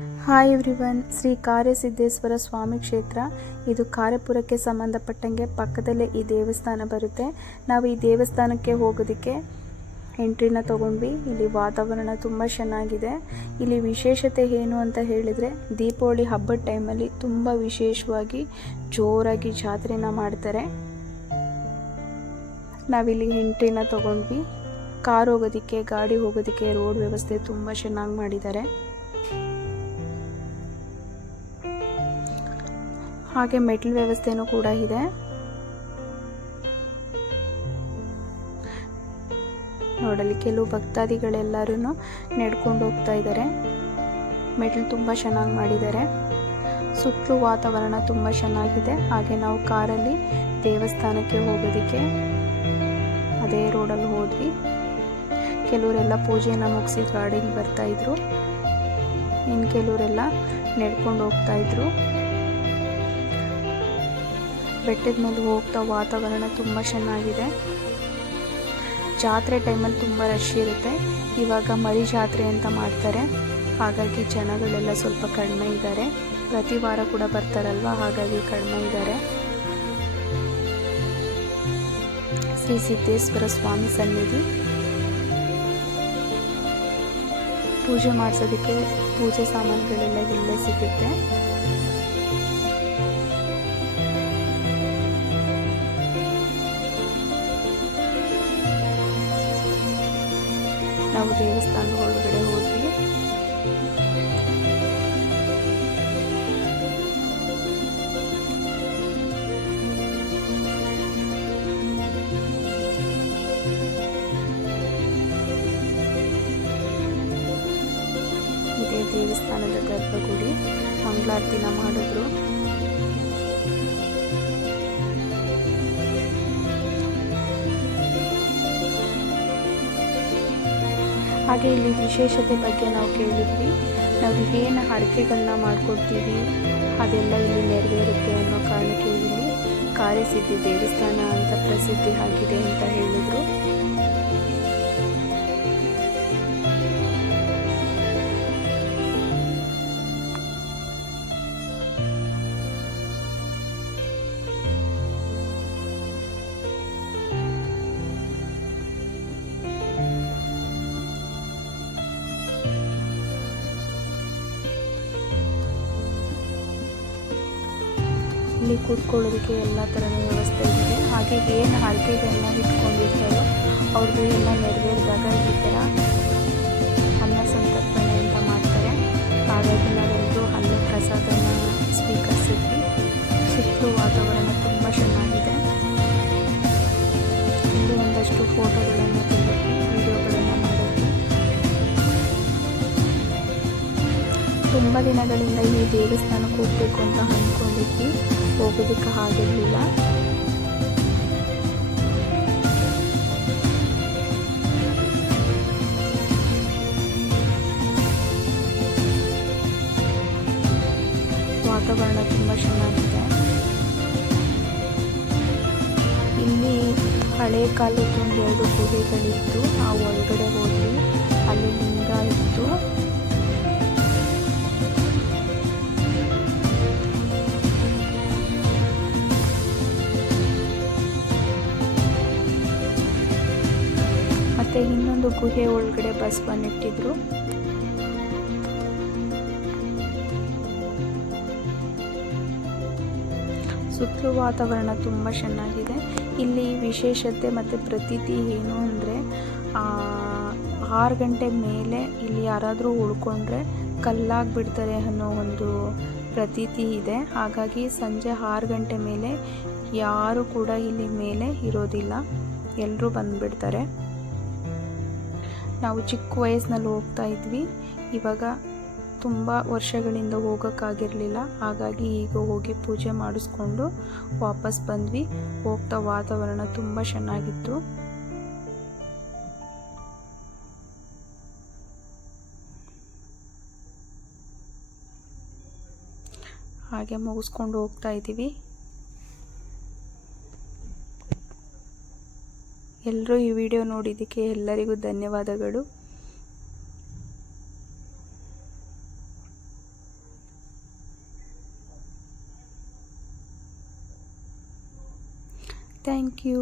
Hi everyone Shri ಕಾರ್ಯಸಿದ್ದೇಶ್ವರ ಸ್ವಾಮಿ ಕ್ಷೇತ್ರ ಇದು ಕಾರ್ಯಪುರಕ್ಕೆ ಸಂಬಂಧಪಟ್ಟಂಗೆ ಪಕ್ಕದಲ್ಲೇ ಈ ದೇವಸ್ಥಾನ ಬರುತ್ತೆ. ನಾವು ಈ ದೇವಸ್ಥಾನಕ್ಕೆ ಹೋಗೋದಕ್ಕೆ ಎಂಟ್ರಿನ ತಗೊಂಡ್ವಿ. ಇಲ್ಲಿ ವಾತಾವರಣ ತುಂಬ ಚೆನ್ನಾಗಿದೆ. ಇಲ್ಲಿ ವಿಶೇಷತೆ ಏನು ಅಂತ ಹೇಳಿದರೆ, ದೀಪಾವಳಿ ಹಬ್ಬದ ಟೈಮಲ್ಲಿ ತುಂಬ ವಿಶೇಷವಾಗಿ ಜೋರಾಗಿ ಜಾತ್ರೆನ ಮಾಡ್ತಾರೆ. ನಾವಿಲ್ಲಿ ಎಂಟ್ರಿನ ತಗೊಂಡ್ವಿ. ಕಾರ್ ಹೋಗೋದಕ್ಕೆ, ಗಾಡಿ ಹೋಗೋದಕ್ಕೆ ರೋಡ್ ವ್ಯವಸ್ಥೆ ತುಂಬ ಚೆನ್ನಾಗಿ ಮಾಡಿದ್ದಾರೆ. ಹಾಗೆ ಮೆಟ್ಲ್ ವ್ಯವಸ್ಥೆನೂ ಕೂಡ ಇದೆ. ನೋಡಲಿ, ಕೆಲವು ಭಕ್ತಾದಿಗಳೆಲ್ಲರೂ ನಡ್ಕೊಂಡು ಹೋಗ್ತಾ ಇದ್ದಾರೆ. ಮೆಟ್ಲು ತುಂಬ ಚೆನ್ನಾಗಿ ಮಾಡಿದ್ದಾರೆ. ಸುತ್ತಲೂ ವಾತಾವರಣ ತುಂಬ ಚೆನ್ನಾಗಿದೆ. ಹಾಗೆ ನಾವು ಕಾರಲ್ಲಿ ದೇವಸ್ಥಾನಕ್ಕೆ ಹೋಗೋದಕ್ಕೆ ಅದೇ ರೋಡಲ್ಲಿ ಹೋದ್ವಿ. ಕೆಲವರೆಲ್ಲ ಪೂಜೆಯನ್ನು ಮುಗಿಸಿ ಗಾಡಿಗೆ ಬರ್ತಾ ಇದ್ರು. ಇನ್ನು ಕೆಲವರೆಲ್ಲ ನಡ್ಕೊಂಡು ಹೋಗ್ತಾ ಇದ್ರು. ಬೆಟ್ಟದ ಮೇಲೆ ಹೋಗ್ತಾ ವಾತಾವರಣ ತುಂಬ ಚೆನ್ನಾಗಿದೆ. ಜಾತ್ರೆ ಟೈಮಲ್ಲಿ ತುಂಬ ರಶ್ ಇರುತ್ತೆ. ಇವಾಗ ಮರಿ ಜಾತ್ರೆ ಅಂತ ಮಾಡ್ತಾರೆ. ಹಾಗಾಗಿ ಜನಗಳೆಲ್ಲ ಸ್ವಲ್ಪ ಕಡಿಮೆ ಇದ್ದಾರೆ. ಪ್ರತಿ ವಾರ ಕೂಡ ಬರ್ತಾರಲ್ವ? ಹಾಗಾಗಿ ಕಡಿಮೆ ಇದ್ದಾರೆ. ಶ್ರೀ ಸಿದ್ದೇಶ್ವರ ಸ್ವಾಮಿ ಸನ್ನಿಧಿ. ಪೂಜೆ ಮಾಡಿಸೋದಕ್ಕೆ ಪೂಜೆ ಸಾಮಾನುಗಳೆಲ್ಲ ಇಲ್ಲೇ ಸಿಗುತ್ತೆ. ನಾವು ದೇವಸ್ಥಾನದ ಒಳಗಡೆ ಹೋದ್ವಿ. ಇದೇ ದೇವಸ್ಥಾನದ ಗರ್ಭಗುಡಿ. ಮಂಗಳಾರತಿನ ಮಾಡಿದ್ರು. ಹಾಗೆ ಇಲ್ಲಿ ವಿಶೇಷತೆ ಬಗ್ಗೆ ನಾವು ಕೇಳಿದ್ವಿ. ನಾವು ಏನು ಅಡಿಕೆಗಳನ್ನ ಮಾಡ್ಕೊಡ್ತೀವಿ, ಅದೆಲ್ಲ ಇಲ್ಲಿ ನೆರವೇರುತ್ತೆ ಅನ್ನೋ ಕಾರಣಕ್ಕೆ ಇಲ್ಲಿ ಕಾರ್ಯಸಿದ್ಧಿ ದೇವಸ್ಥಾನ ಅಂತ ಪ್ರಸಿದ್ಧಿ ಆಗಿದೆ ಅಂತ ಹೇಳಿದರು. ಇಲ್ಲಿ ಕೂತ್ಕೊಳ್ಳೋದಕ್ಕೆ ಎಲ್ಲ ಥರದ ವ್ಯವಸ್ಥೆ ಇದೆ. ಹಾಗೆ ಏನು ಹರಕೆಗಳನ್ನ ಇಟ್ಕೊಂಡಿರ್ತಾರೋ ಅವ್ರದ್ದು ಎಲ್ಲ ನೆರವೇರಿದಾಗ ಈ ಥರ ಅನ್ನ ಸಂತರ್ಪಣೆ ಅಂತ ಮಾಡ್ತಾರೆ. ಹಾಗಾಗಿ ನಾವೆಲ್ಲರೂ ಅನ್ನ ಪ್ರಸಾದನ ಸ್ವೀಕರಿಸಿದ್ವಿ. ಸುತ್ತಲೂ ವಾತಾವರಣ ತುಂಬ ದಿನಗಳಿಂದ ಈ ದೇವಸ್ಥಾನಕ್ಕೆ ಹೋಗ್ಬೇಕು ಅಂತ ಅಂದ್ಕೊಂಡಿದ್ವಿ ಹೋಗೋದಕ್ಕೆ ಆಗಿರಲಿಲ್ಲ ವಾತಾವರಣ ತುಂಬ ಚೆನ್ನಾಗಿದೆ. ಇಲ್ಲಿ ಹಳೆ ಕಾಲದ ಒಂದು ಎರಡು ಗುಡಿಗಳಿತ್ತು ಆ ಒಳಗಡೆ ಹೋದ್ವಿ. ಅಲ್ಲಿ ಲಿಂಗ ಮತ್ತೆ ಇನ್ನೊಂದು ಗುಹೆ ಒಳಗಡೆ ಬಸ್ ಬಂದಿಟ್ಟಿದ್ರು. ಸುತ್ತಲೂ ವಾತಾವರಣ ತುಂಬ ಚೆನ್ನಾಗಿದೆ. ಇಲ್ಲಿ ವಿಶೇಷತೆ ಮತ್ತು ಪ್ರತೀತಿ ಏನು ಅಂದರೆ ಆರು ಗಂಟೆ ಮೇಲೆ ಇಲ್ಲಿ ಯಾರಾದರೂ ಉಳ್ಕೊಂಡ್ರೆ ಕಲ್ಲಾಗಿ ಬಿಡ್ತಾರೆ ಅನ್ನೋ ಒಂದು ಪ್ರತೀತಿ ಇದೆ. ಹಾಗಾಗಿ ಸಂಜೆ ಆರು ಗಂಟೆ ಮೇಲೆ ಯಾರು ಕೂಡ ಇಲ್ಲಿ ಮೇಲೆ ಇರೋದಿಲ್ಲ. ಎಲ್ಲರೂ ಬಂದುಬಿಡ್ತಾರೆ. ನಾವು ಚಿಕ್ಕ ವಯಸ್ಸಿನಲ್ಲಿ ಹೋಗ್ತಾ ಇದ್ವಿ. ಇವಾಗ ತುಂಬ ವರ್ಷಗಳಿಂದ ಹೋಗೋಕ್ಕಾಗಿರಲಿಲ್ಲ. ಹಾಗಾಗಿ ಈಗ ಹೋಗಿ ಪೂಜೆ ಮಾಡಿಸ್ಕೊಂಡು ವಾಪಸ್ ಬಂದ್ವಿ. ಹೋಗ್ತಾ ವಾತಾವರಣ ತುಂಬ ಚೆನ್ನಾಗಿತ್ತು. ಹಾಗೆ ಮುಗಿಸ್ಕೊಂಡು ಹೋಗ್ತಾ ಇದ್ದೀವಿ. ಎಲ್ಲರೂ ಈ ವಿಡಿಯೋ ನೋಡಿದ್ದಕ್ಕೆ ಎಲ್ಲರಿಗೂ ಧನ್ಯವಾದಗಳು. Thank you